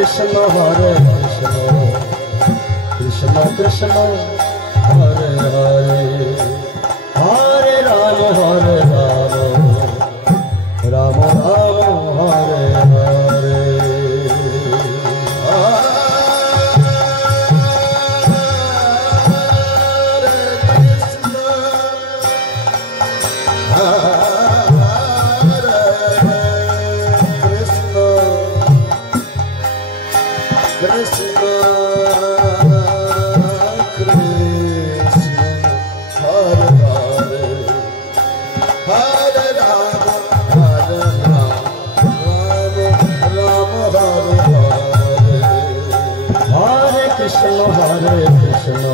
Krishna Hare Krishna Krishna Hare Hare Hare Rama Rama Rama Hare Hare Krishna Hare Krishna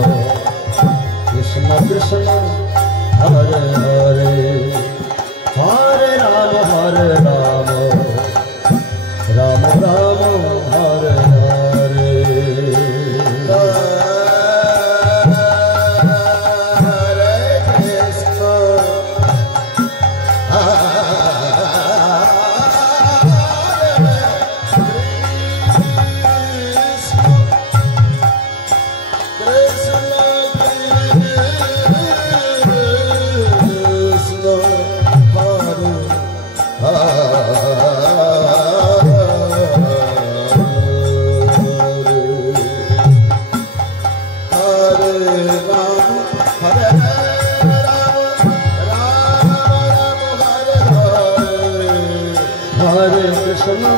Krishna Krishna Hare Hare Hare Rama Rama Rama Hare Hare Krishna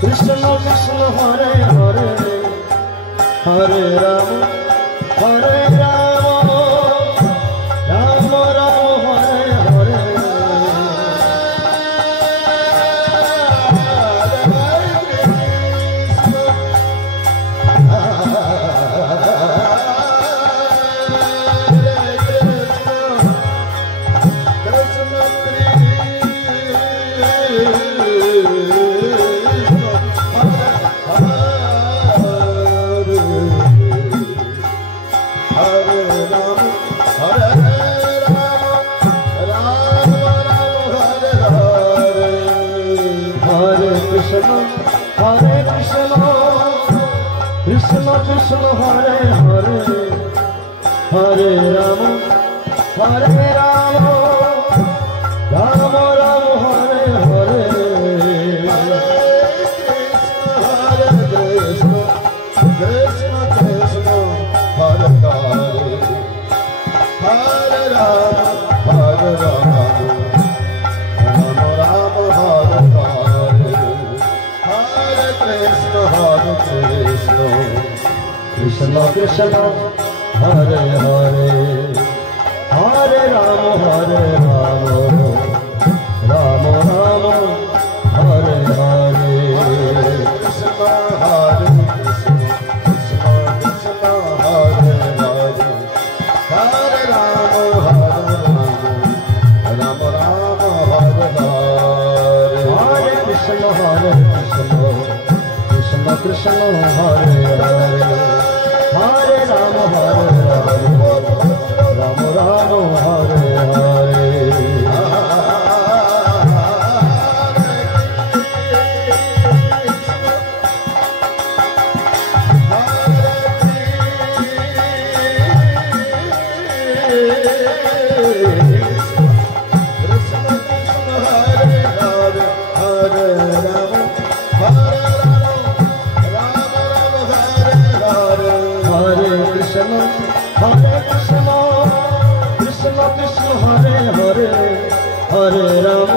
Krishna Krishna Hare Hare Hare Rama Rama Rama Hare Hare Krishna Krishna Hare Hare Hare Rama Rama Rama Hare Hare Krishna Krishna Krishna Hare Hare Hare Rama Rama Rama Hare Hare Hare Krishna Krishna Krishna Hare Hare Hare Rama Rama Rama Hare Hare Krishna Hare Krishna Krishna Hare Hare Hare Rama Rama Rama Hare Hare Hare Krishna Krishna Krishna Hare Hare Hare Rama Rama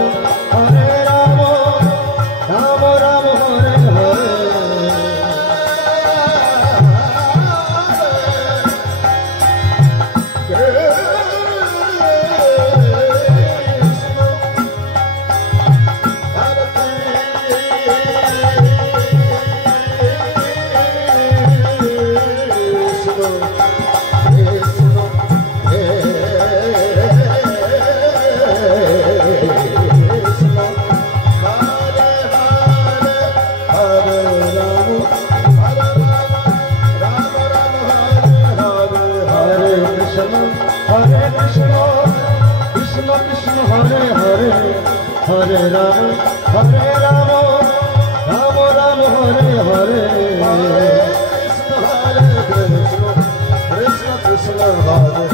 Rama Hare Hare Hare Rama Rama Rama Hare Hare Krishna Krishna Hare Hare Hare Rama Ram Ram Hare Hare Krishna Krishna Hare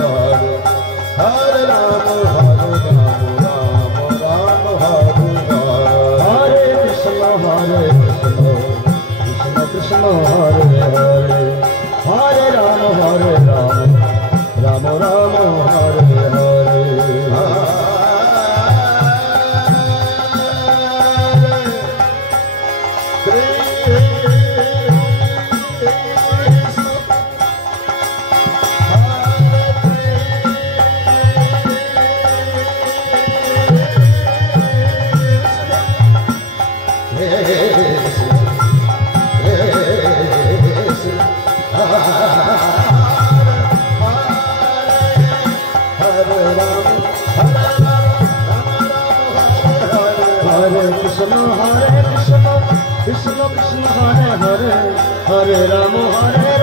Hare Hare Ram Ram Hare Krishna Krishna Hare Hare Hare Ram Ram Hare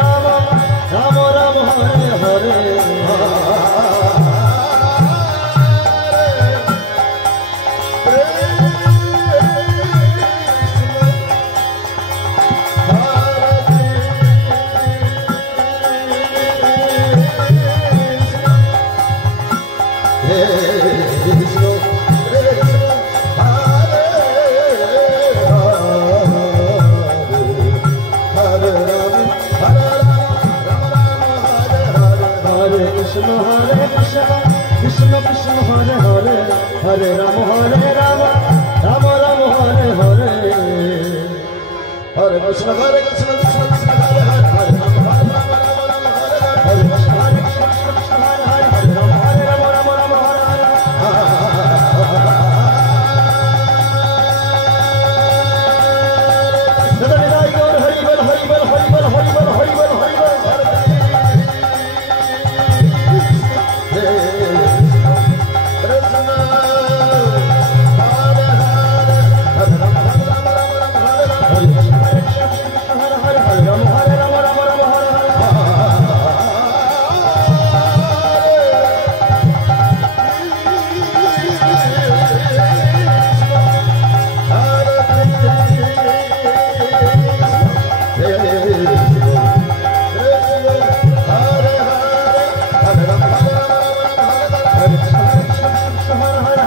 Hare Krishna Krishna Hare Hare Hare Ram Ram Hare Hare Krishna Krishna Hare Hare Hare Ram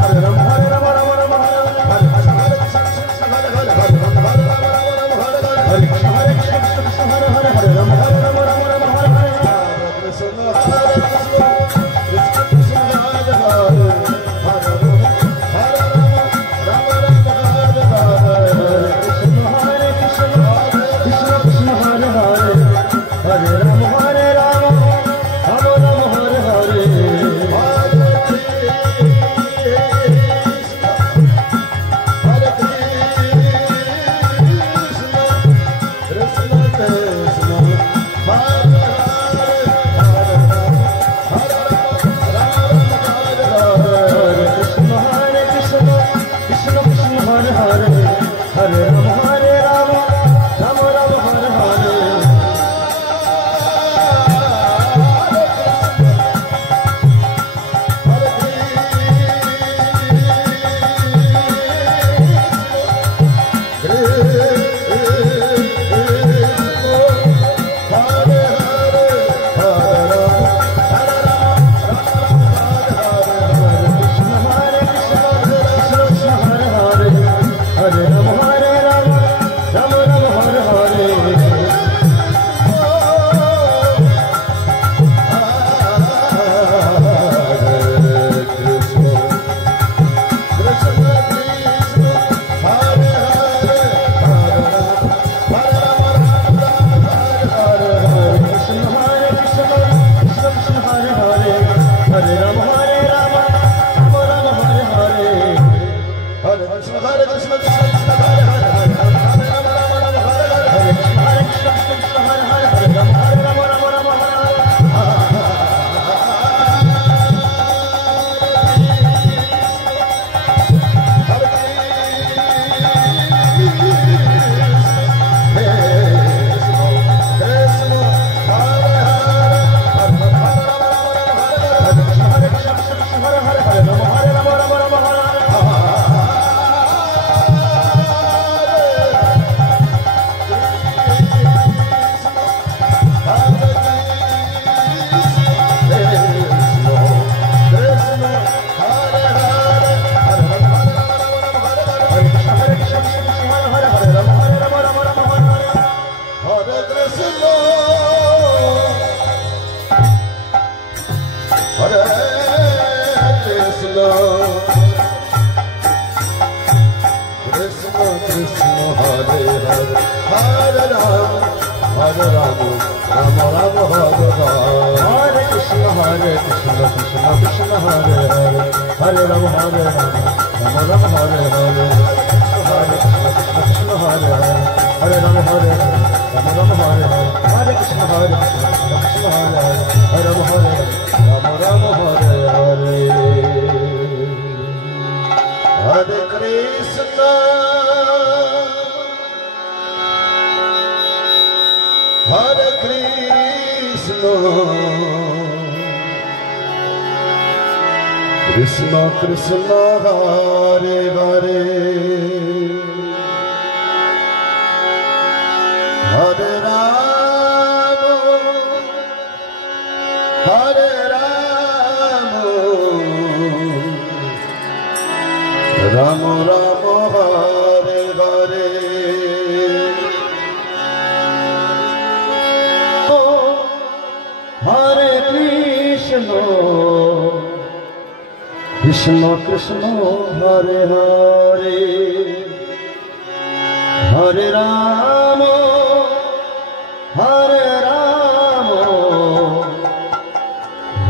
Ram Hare Hare Hare Krishna Krishna Hare Hare Hare Ram Hare Krishna Hare Krishna Hare Hare Ram Krishna Krishna Hare Hare Hare Rama Hare Rama Rama Rama Hare Hare Hare Krishna Krishna Krishna Hare Hare Hare Rama Rama Rama Hare Hare Hare Krishna Krishna Hare Hare Hare Rama Rama Rama Hare Hare Hare Krishna Krishna Hare Hare Hare Rama Rama Hare Hare Hare Krishna Hare Krishna Krishna Krishna Hare Hare Hare Rama Hare Rama Rama Rama Hare Hare Hare Krishna Krishna Krishna Hare Hare Hare Rama Hare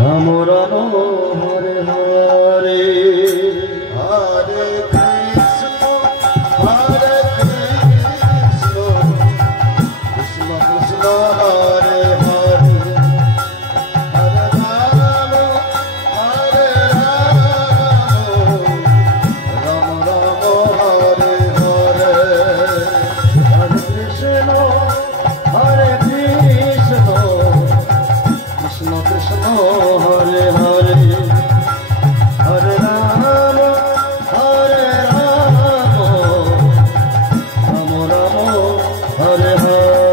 Rama Rama Rama Hare Hare Hare Krishna Hare Krishna Krishna Krishna Hare Hare Hare Rama Hare Rama Rama Rama Hare Hare Hare Krishna Hare Krishna Krishna Krishna Hare Hare Hare Rama Hare Rama Rama Rama Hare Hare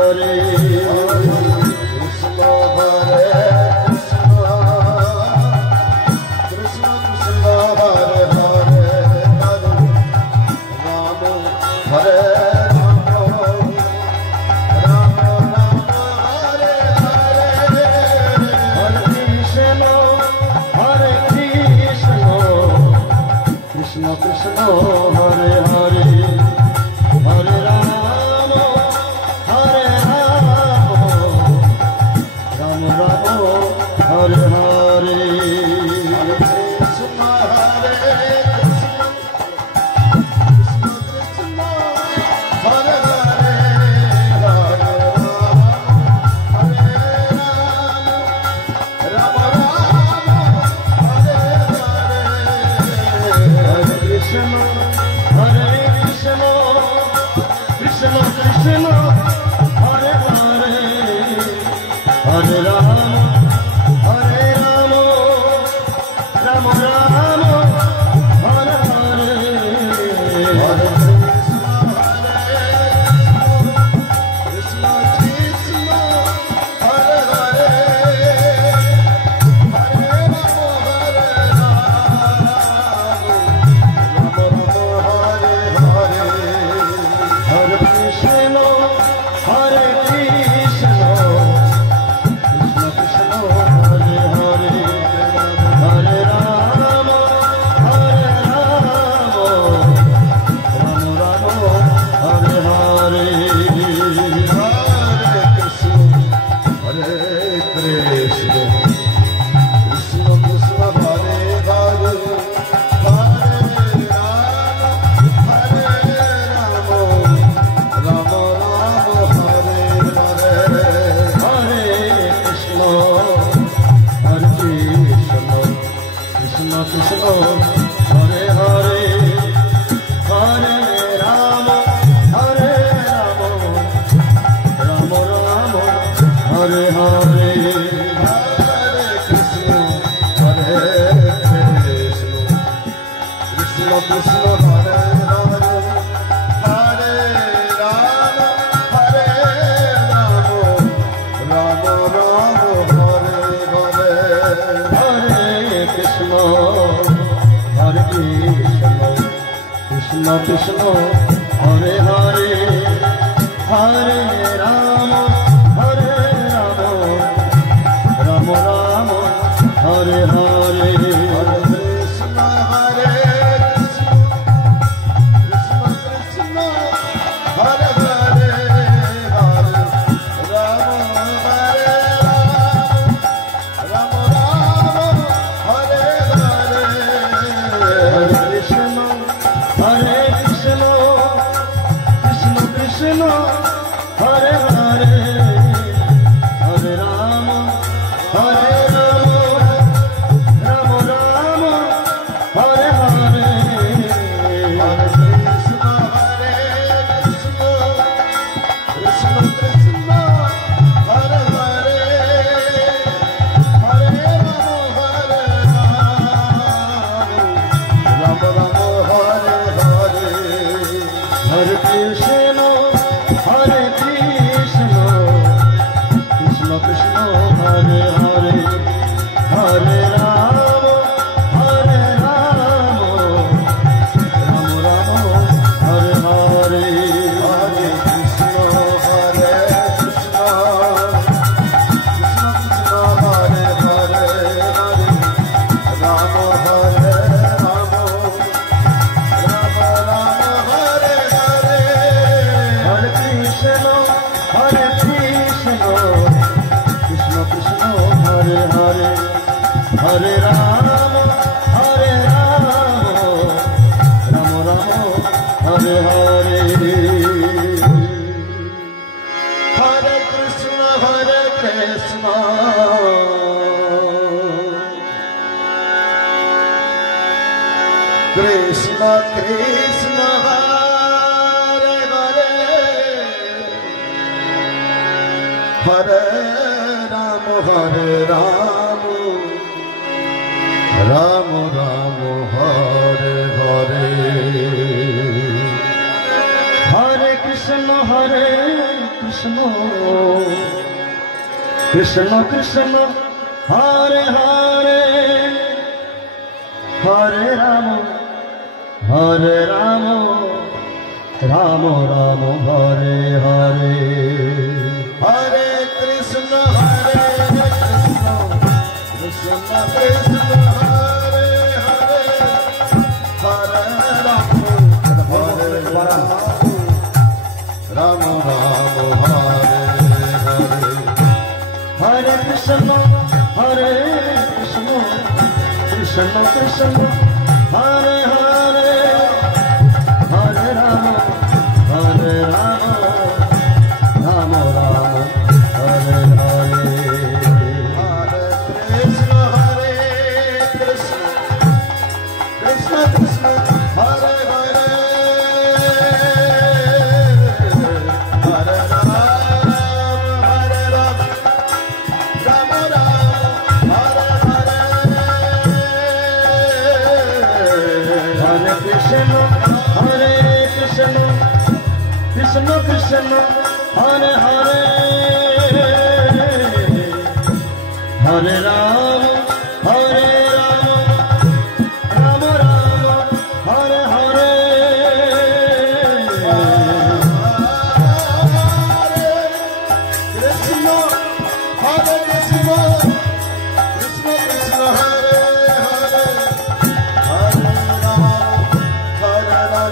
Krishna Hare Krishna Krishna Hare Hare Hare Rama Hare Krishna Krishna Hare Hare Hare Rama Hare Rama Rama Rama Hare Hare Hare Krishna Hare Krishna Krishna Krishna Hare Hare Hare Rama Rama Hare Hare Krishna Hare Krishna Krishna Krishna Hare Hare Hare Rama Hare Rama Rama Rama Hare Hare Hare Krishna Krishna Hare Hare Hare Rama Hare Rama Hare Krishna Hare Krishna Krishna Krishna Hare Hare Hare Rama Hare Rama Rama Rama Hare Hare Hare Krishna Hare Krishna Krishna Krishna Hare Hare Hare Rama Hare Rama Rama Rama Hare Hare Hare Krishna Hare Krishna Krishna Krishna Hare Hare Hare Rama Hare Rama Rama Rama Hare Hare Hare Krishna Hare Krishna Krishna Krishna Hare Hare Hare Rama Hare Rama Rama Rama Hare Hare Hare Krishna Hare Krishna Krishna Krishna Hare Hare Hare Rama Hare Rama Rama Rama Hare Hare Hare Krishna Hare Krishna Krishna Hare Krishna, Hare Krishna, Krishna Krishna, Hare Hare, Hare Rama, Hare Rama, Rama Rama, Hare Hare, Hare Krishna, Hare Krishna, Krishna Krishna, Hare Hare, Hare Rama, Hare Rama, Rama Rama, Hare Hare, Hare Krishna, Hare Krishna, Krishna Krishna, Hare Hare, Hare Rama, Hare Rama, Rama Rama, Hare Hare. Hare Krishna, Hare Krishna, Krishna Krishna, Hare Hare, Hare Rama, Hare Rama, Rama Rama, Hare Hare. Hare Krishna, Hare Krishna, Krishna Krishna, Hare Hare, Hare Rama, Hare Rama, Rama Rama, Hare Hare. Hare Krishna, Hare Krishna, Krishna Krishna, Hare Hare, Hare Rama, Hare Rama, Rama Rama, Hare Hare. Hare Krishna, Hare Krishna, Krishna Krishna, Hare Hare, Hare Rama, Hare Rama, Rama Rama, Hare Hare. Hare Krishna, Hare Krishna, Krishna Krishna, Hare Hare, Hare Rama, Hare Rama, Rama Rama, Hare Hare. Hare Krishna, Hare Krishna, Krishna Krishna, Hare Hare, Hare Rama, Hare Rama, Rama Rama, Hare Hare. Krishna, Hare Krishna, Krishna Krishna, Hare Hare, Hare Rama,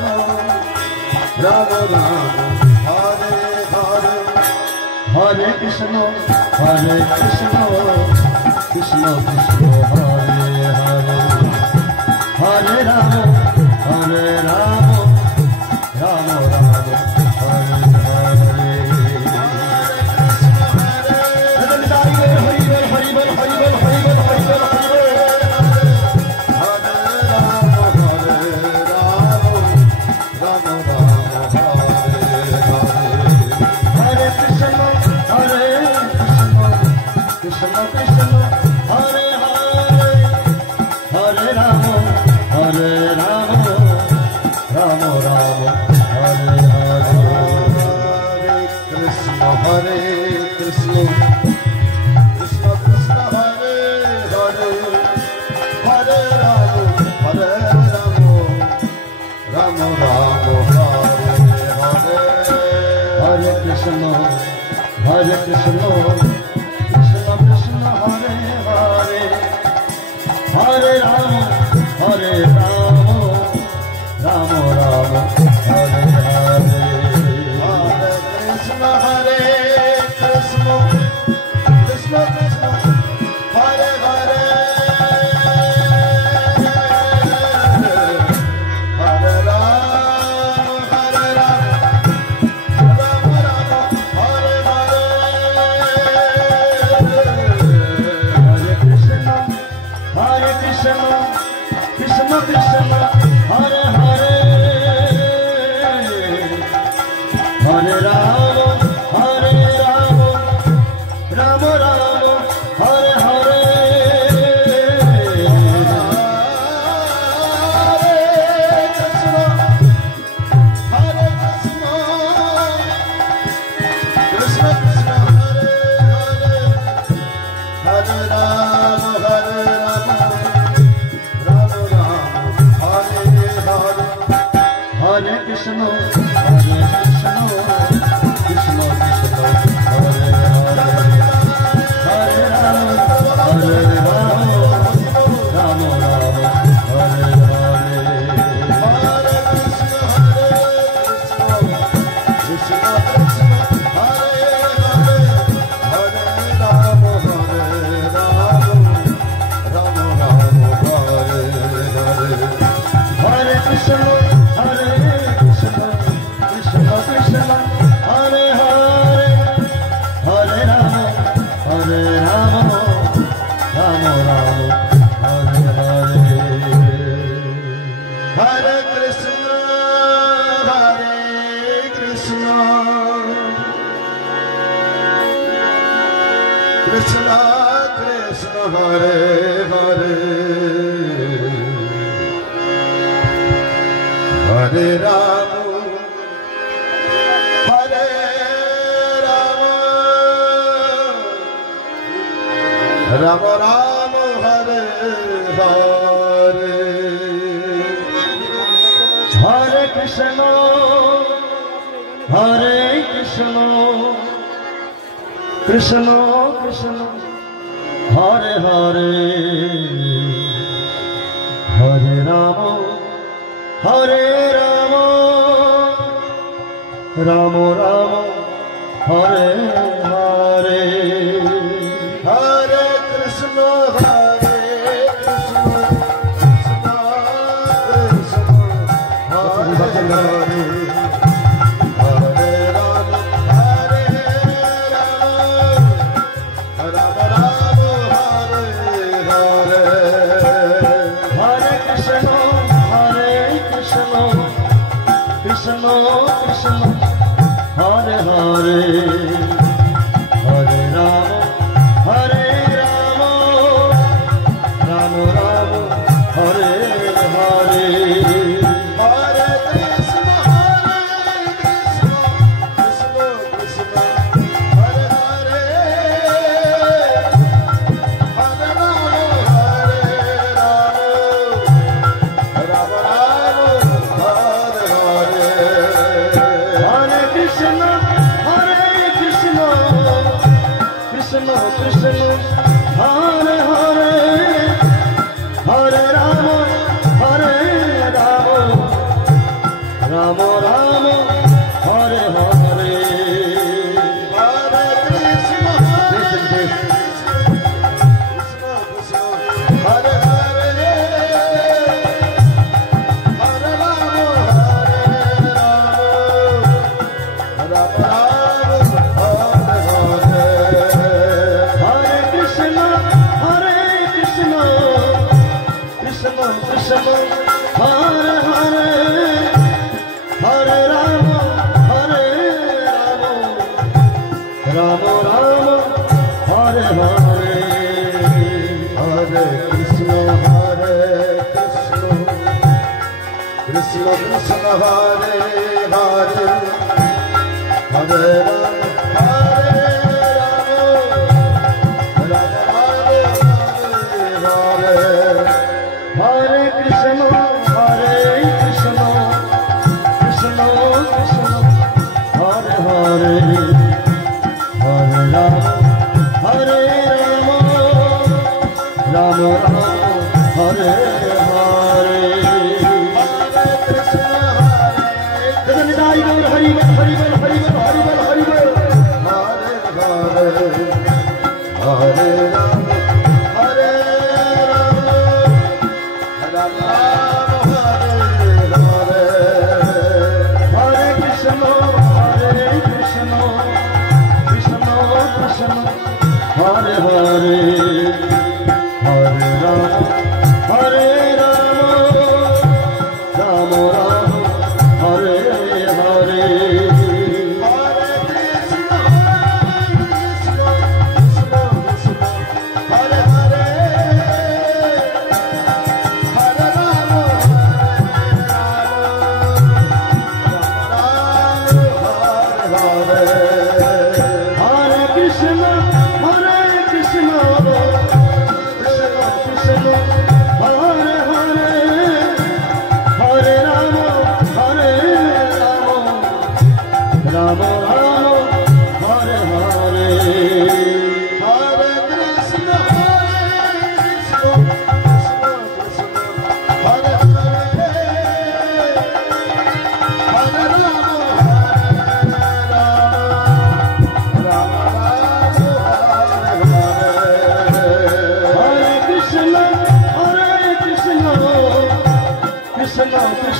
Hare Rama, Rama Rama, Hare Hare. Hare Krishna, Hare Krishna, Krishna Krishna, Hare Hare, Hare Rama, Hare Rama, Rama Rama, Hare Hare. Krishna Krishna, Hare Hare, Hare Rama, Hare Rama, Rama Rama, Hare Hare. Hare Krishna, Krishna Krishna, Hare Hare, Hare Rama, Hare Rama, Rama Rama, Hare Hare. Hare Krishna, Hare Krishna, Krishna Krishna, Hare Hare, Hare Rama, Hare Rama, Rama Rama, Hare Hare. Hare Krishna, Hare Krishna, Krishna Krishna, Hare Hare, Hare Rama, Hare Rama, Rama Rama, Hare Hare.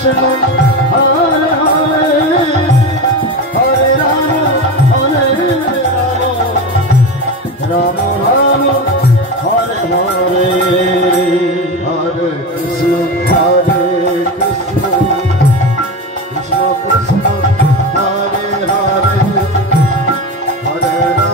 Krishna Krishna Hare Hare Hare Rama Hare Rama Rama Rama Hare Hare Hare Krishna Hare Krishna Krishna Krishna Hare Hare Hare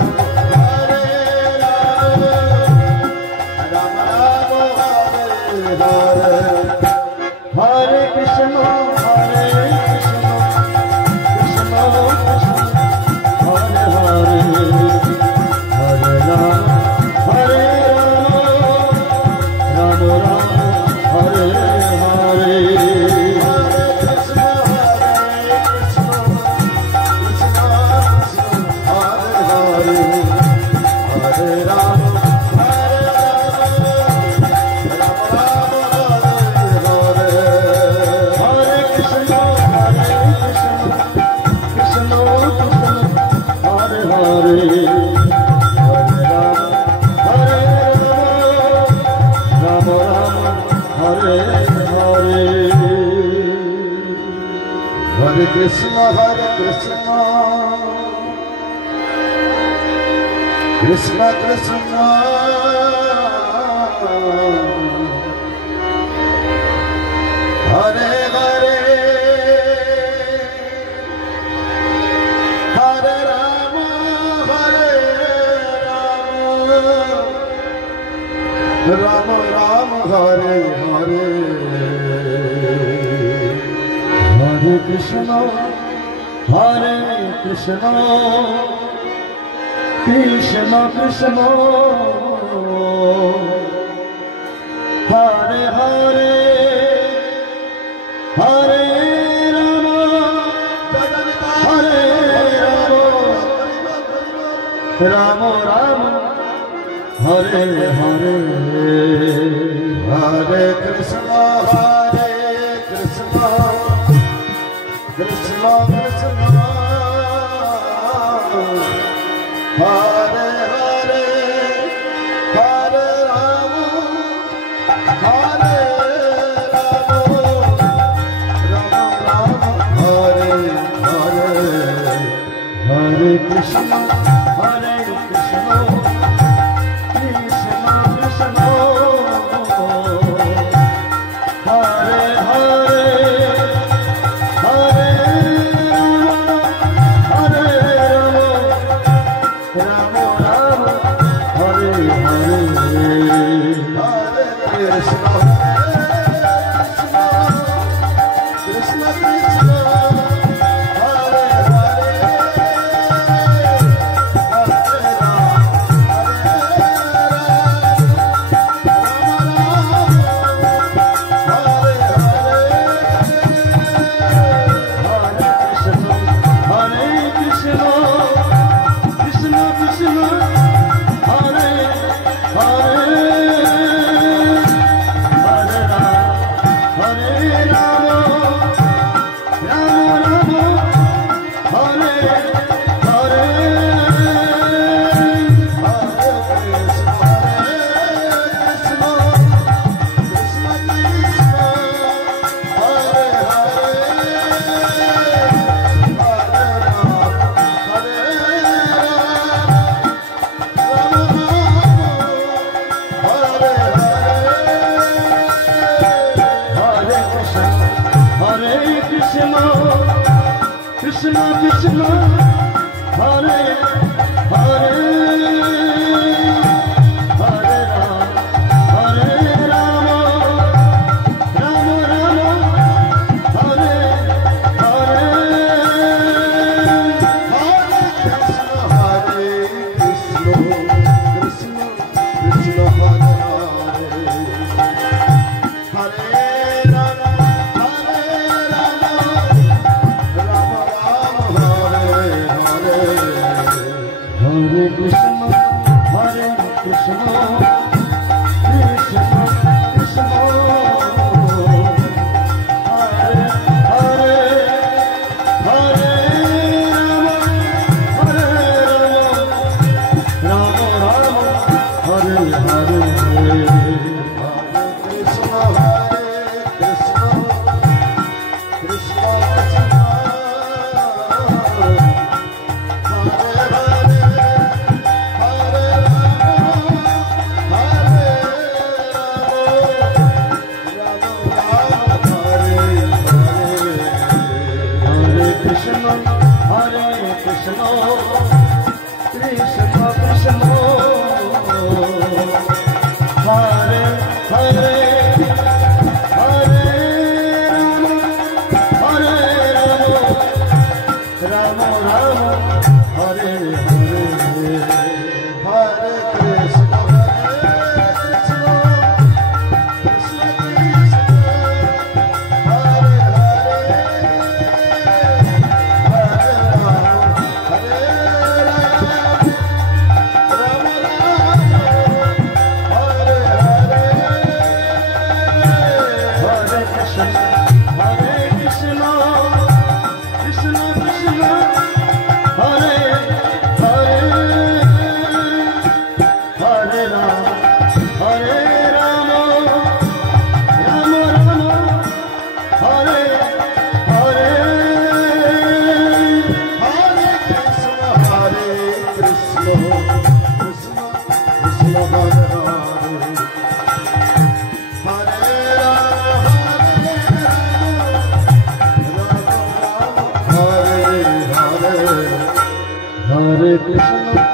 Rama Hare Rama Rama Rama Hare Hare Hare Krishna Krishna Krishna Hare Hare Hare Rama Hare Rama Rama Rama Hare Hare Hare Krishna Hare Krishna Krishna Krishna Hare Hare Hare Rama Rama Hare Hare Hare Krishna Krishna Krishna Hare Hare Hare Krishna Krishna Hare Hare Hare Rama Rama Rama Hare Hare Hare Krishna Krishna Krishna Hare Hare Hare Krishna, Hare Krishna, Krishna Krishna, Hare Hare, Hare Rama, Hare Rama, Rama Rama, Hare Hare, Hare Krishna, Hare Krishna, Hare Krishna